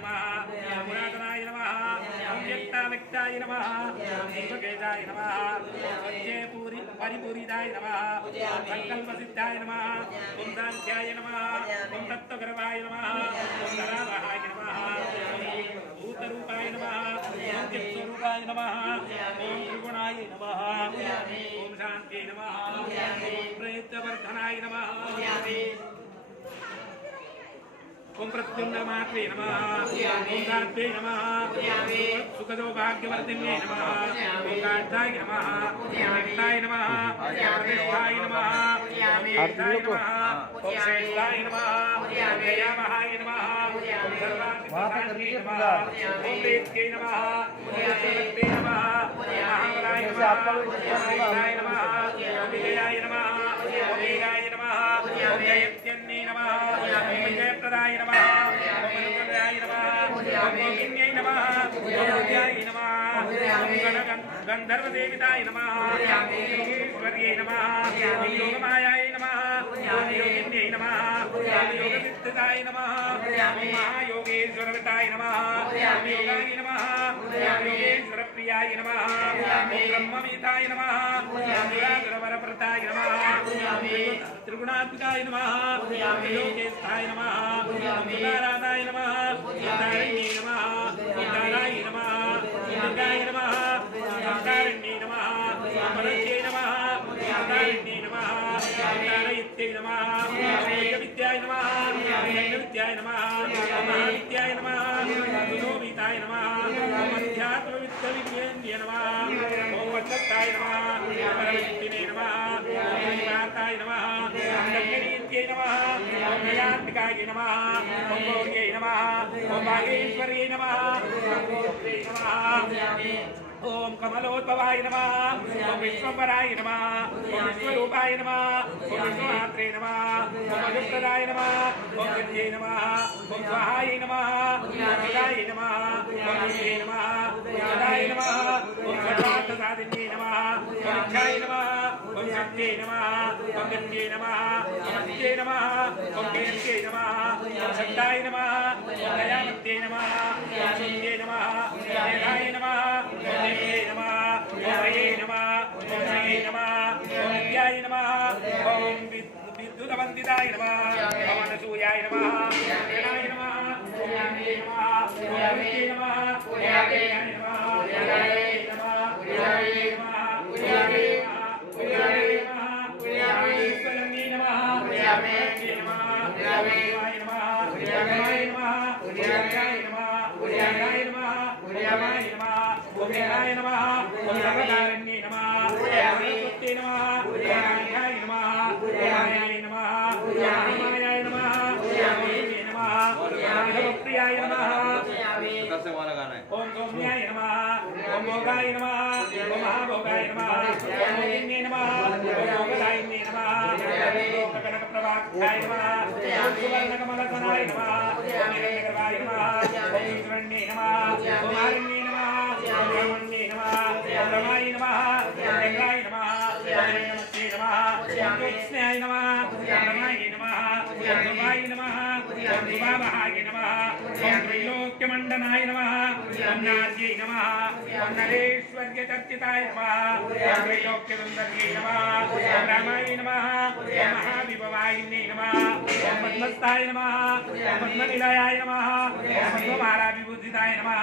नमः पुरातनाय नमः व्यक्ताव्यक्ताय नमः दीपकेशाय नमः वज्रे पूरी परिपूरिताय नमः संकल्पसिद्धाय नमः ओम शान्त्याय नमः ओम तत्त्वगर्भाय नमः ओम धरावहाय नमः ओम भूतरूपाय नमः ओम चित्स्वरूपाय नमः ओम त्रिगुणाय नमः ओम शान्त्यै नमः ओम प्रेतवर्धनाय नमः ओम प्रत्युन्नमात्रे नमः ओम गात्रे नमः सुखदो भाग्यवर्धिन्ये नमः ओम गाढाय नमः नित्याय नमः प्रतिष्ठाय नमः तीर्थाय नमः ओम श्रेष्ठाय नमः जयामहाय नमः ओम सर्वाधिष्ठाय नमः ओम प्रेत्यै नमः ओम शक्ते नमः महाबलाय नमः ओम श्रेष्ठाय नमः ओम विजयाय नमः ओम वीराय नमः ओम जयत्यन्ये नमः ओम विजयप्रदाय नमः ओम अनुग्रहाय नमः ओम गोविन्यै नमः ओम विद्याय नमः ओम गंधर्वदेविताय नमः ओम योगेश्वर्यै नमः ओम योगमायाय नमः ओम योगिन्यै नमः ओम योगसिद्धिताय नमः ओम महायोगेश्वरताय नमः ओम योगाय नमः ओम योगेश्वरप्रियाय नमः ओम ब्रह्मवीताय नमः ओम दुरासुरवरप्रताय नमः ओम त्रिगुणात्मकाय नमः ओम योगेशाय नमः ओम सुदाराय नमः ओम तारिण्ये नमः ओम ताराय नमः ओम गाय नमः ओम तारिण्ये नमः ओम परत्ये नमः ओम तारिण्ये नमः ओम तारयित्यै नमः ओम विद्याय नमः ओम विद्याय नमः ओम महाविद्याय नमः ओम योगिताय नमः ओम अध्यात्मविद्याविद्ये नमः ओम वत्सताय नमः ओम परविद्ये नमः ओम निवाताय नमः ओम दक्षिणीत्यै नमः ओम नयात्मिकाय नमः ओम गौर्यै नमः ओम भागेश्वर्यै नमः ओम गोत्रे नमः ओम कमलोद्भवाय नमः ओम विश्वंभराय नमः ओम विश्वरूपाय नमः ओम विश्वमात्रे नमः ओम मधुप्रदाय नमः ओम विद्ये नमः ओम स्वाहाय नमः ओम सुदाय नमः ओम विद्ये नमः ओम सदाय नमः ओम सर्वार्थसाधिन्ये नमः ओम इच्छाय नमः ओम शक्त्यै नमः ओम विद्ये नमः ओम अद्ये नमः ओम कीर्त्यै नमः ओम शक्ताय नमः ओम दयावत्यै नमः ओम शुद्ध्ये नमः ओम मेधाय नमः देव्ये नमः ओम हये नमः ओम हये नमः ओम विद्याय नमः ओम विद्युतवन्दिताय नमः ओम अनसूयाय नमः गणाय नमः ओम यामे नमः ओम विद्ये नमः ओम यामे नमः ओम यामे नमः ओम यामे नमः ओम यामे नमः ओम यामे नमः ओम यामे स्वयंये नमः ओम यामे नमः ओम यामे नमः ओम यामे नमः ओम यामे नमः ओम यामे नमः ओम यामे नमः ओम याय नमः ओम सर्वकारिण्ये नमः ओम सरस्वत्यै नमः ओम याय नमः ओम याय नमः ओम याय नमः ओम याय नमः ओम भक्तियाय नमः कैसे वाला गाना है ओम सौम्याय नमः ओम भोगाय नमः ओम महाभोगाय नमः ओम मोहिन्ये नमः ओम भोगदायिन्ये नमः ओम लोककनकप्रभाक्षाय नमः ओम सुवर्णकमलधनाय नमः ओम निरन्तरवाय नमः ओम ईश्वरण्ये नमः ओम आरण्ये नमः ओम ब्रह्मण्ये नमः ओम रमाय नमः ओम गंगाय नमः ओम नमस्ते नमः ओम ज्योत्स्नाय नमः ओम रमाय नमः ओम सुभाय नमः ओम सुभावहाय नमः ओम त्रैलोक्यमण्डनाय नमः ओम नार्यै नमः ओम नरेश्वर्यचर्चिताय नमः ओम त्रैलोक्यसुन्दर्यै नमः ओम रामाय नमः ओम महाविभवायिन्ये नमः ओम पद्मस्थाय नमः ओम पद्मनिलयाय नमः ओम पद्ममालाविभूषिताय नमः।